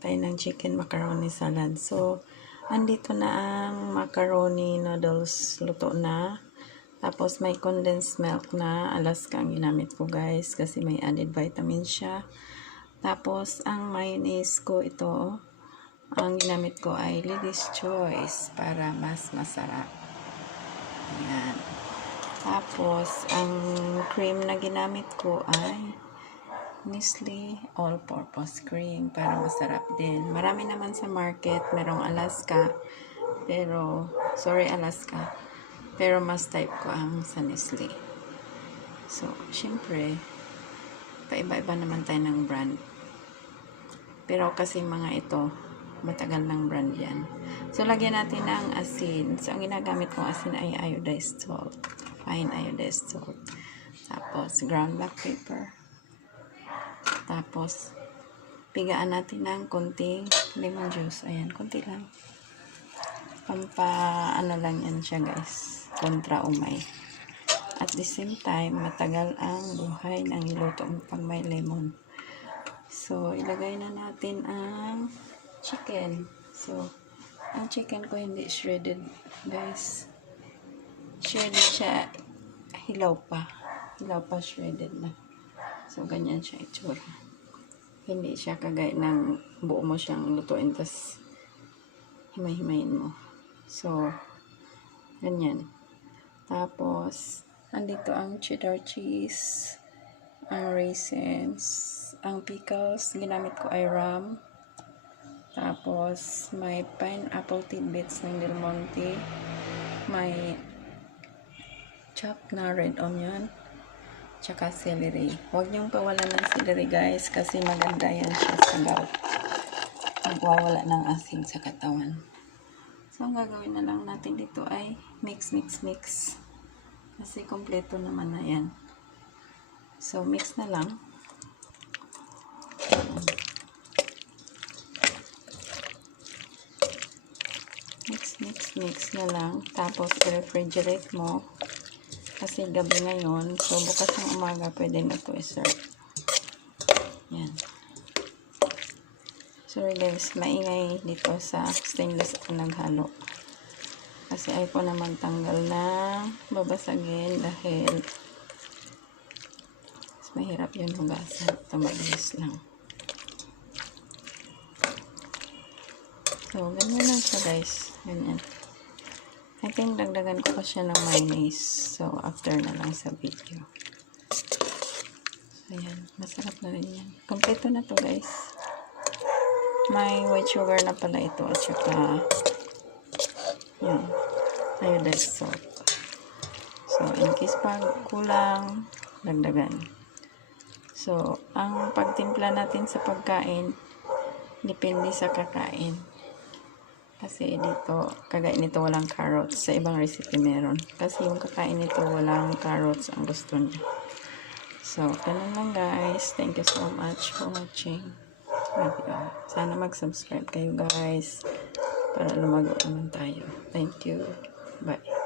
tayo ng chicken macaroni salad. So, andito na ang macaroni noodles, luto na. Tapos, may condensed milk na Alaska ang ginamit ko, guys, kasi may added vitamin siya. Tapos, ang mayonnaise ko ito, ang ginamit ko ay Lady's Choice para mas masarap. Ayan. Tapos, ang cream na ginamit ko ay Nestle all-purpose cream para masarap din. Marami naman sa market, merong Alaska, pero, Alaska, pero mas type ko ang sa Nestle. So, syempre, paiba-iba naman tayo ng brand. Pero kasi mga ito, matagal ng brand yan. So, lagyan natin ng asin. So, ang ginagamit kong asin ay iodized salt. Fine iodized salt. Tapos, ground black pepper. Tapos, pigaan natin ng konting lemon juice. Ayan, konti lang. Ano lang yan siya, guys. Kontra umay. At the same time, matagal ang buhay ng niluto pag may lemon. So, ilagay na natin ang chicken. So, ang chicken ko hindi shredded, guys. Shredded siya, hilaw pa. Hilaw pa, shredded na. So, ganyan siya itsura. Hindi siya kagaya ng buo mo siyang lutuin, tas himay-himayin mo. So, ganyan. Tapos, andito ang cheddar cheese, ang raisins, ang pickles, ginamit ko ay ram. Tapos, may pineapple tidbits ng Del Monte, may chopped na red onion, tsaka celery. Huwag niyong pawalan ng celery, guys, kasi maganda yan siya sa gout. Magwawala ng asin sa katawan. So, ang gagawin na lang natin dito ay mix. Kasi kompleto naman na yan. So, mix na lang. Mix na lang. Tapos, i-refrigerate mo. Kasi gabi ngayon. So, bukas ng umaga, pwede na ito i-serve. Yan. Sorry guys, maingay dito sa stainless ako naghalo. Kasi ay ko naman tanggal na babasagin dahil mahirap yun hugasan. Ito mabilis lang. So, ganyan lang siya, guys. Ganyan. I think dagdagan ko pa siya ng mayonnaise. So, after na lang sa video. So, yan. Masarap na rin yan. Kompleto na to, guys. May white sugar na pala ito. At saka, yun. Iodized salt. So, in case pag kulang, dagdagan. So, ang pagtimpla natin sa pagkain, depende sa kakain. Kasi dito, kagaya nito walang carrots. Sa ibang recipe meron. Kasi yung kakain nito walang carrots ang gusto niya. So, ganun lang guys. Thank you so much for watching video. Sana mag-subscribe kayo guys para lumago naman tayo. Thank you. Bye.